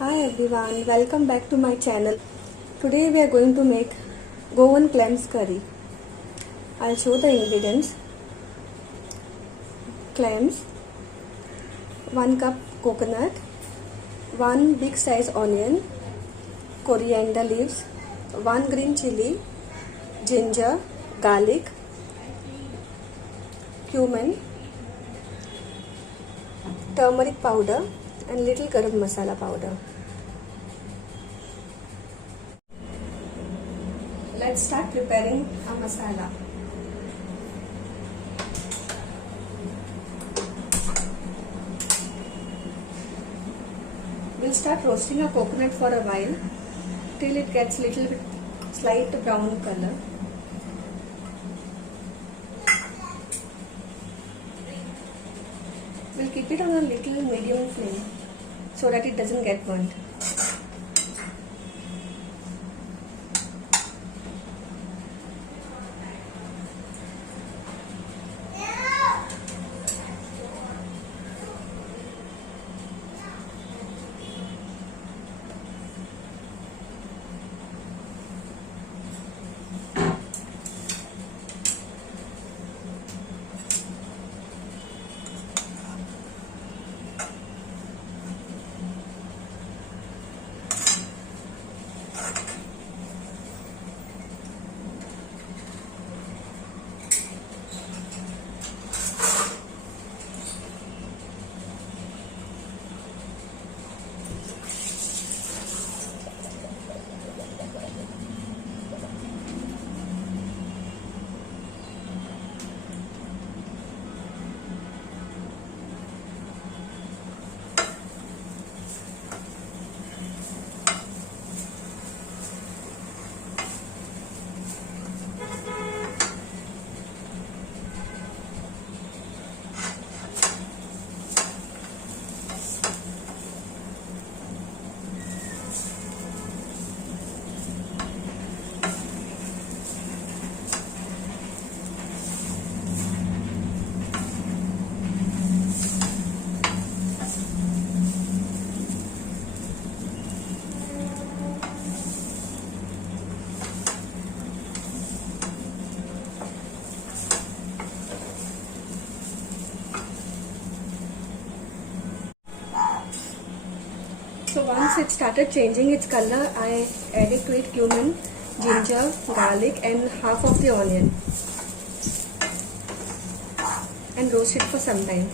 Hi everyone, welcome back to my channel. Today we are going to make Goan clams curry. I'll show the ingredients. Clams, 1 cup coconut, 1 big size onion, coriander leaves, 1 green chili, ginger, garlic, cumin, turmeric powder and little garam masala powder. Let's start preparing a masala. We'll start roasting our coconut for a while till it gets little bit slight brown color. We'll keep it on a little medium flame so that it doesn't get burnt. So once it started changing its color, I added to it cumin, ginger, garlic and half of the onion and roast it for some time.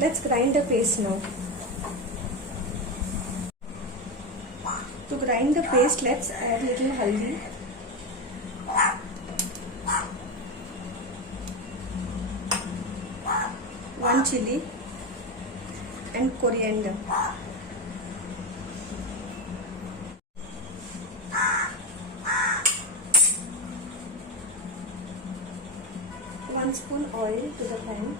Let's grind the paste now. To grind the paste, let's add little haldi, one chili and coriander. One spoon oil to the pan.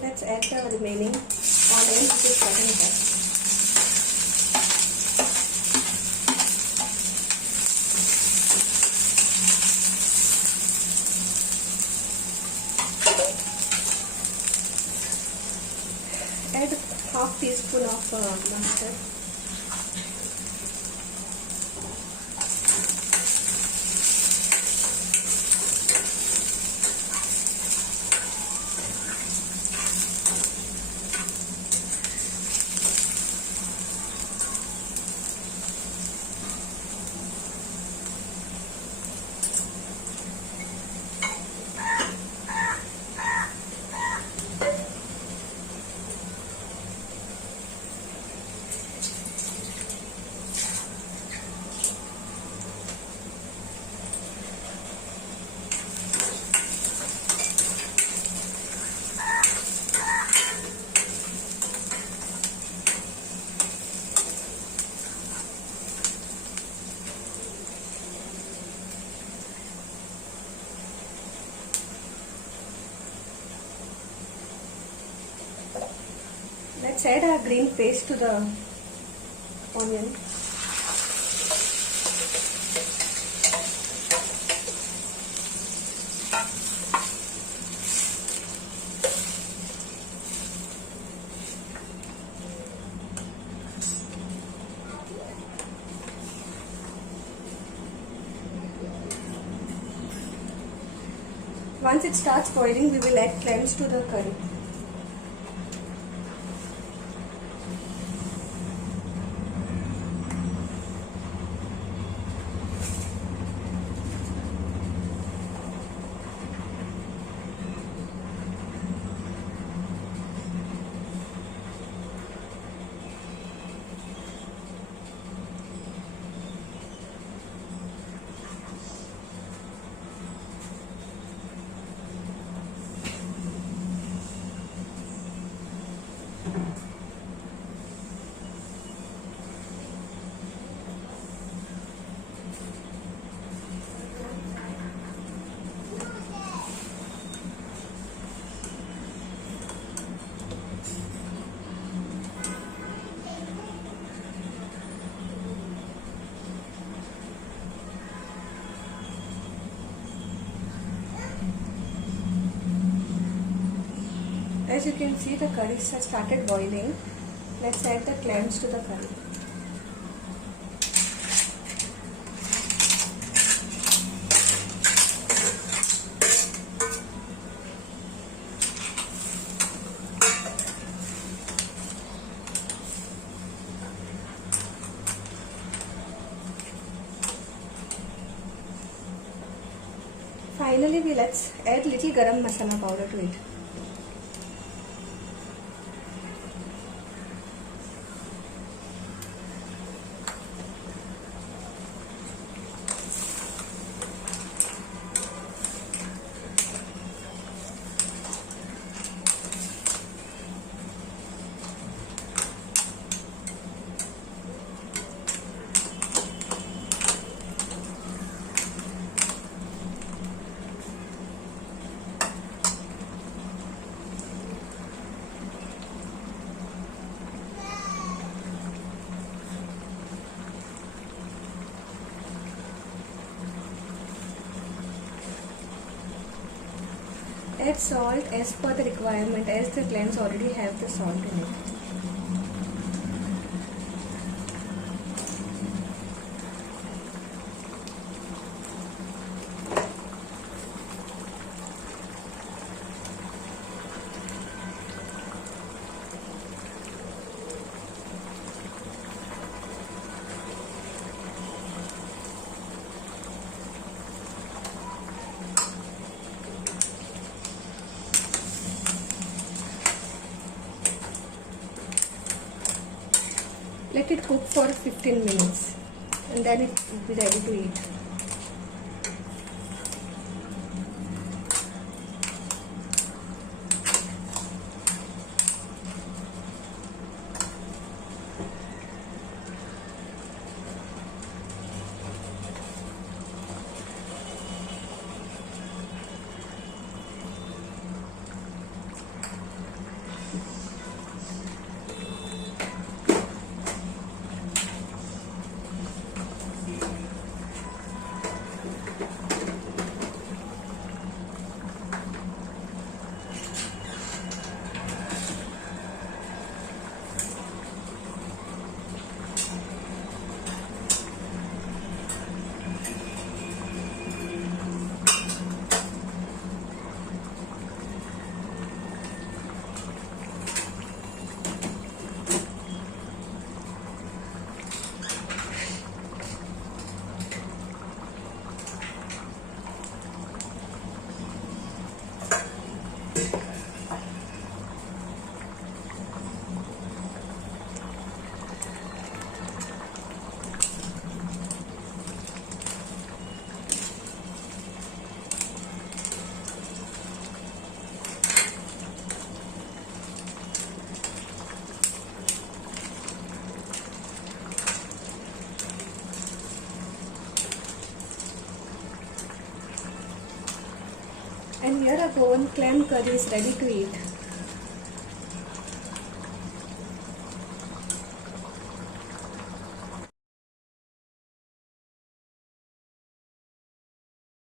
Let's add the remaining onions which is cutting up. Add Let's add our green paste to the onion. Once it starts boiling, we will add clams to the curry. As you can see, the curry has started boiling. Let's add the clams to the curry. Finally, let's add little garam masala powder to it. Add salt as per the requirement, as the clams already have the salt in it. Let it cook for 15 minutes and then it will be ready to eat. And here our Goan clam curry is ready to eat.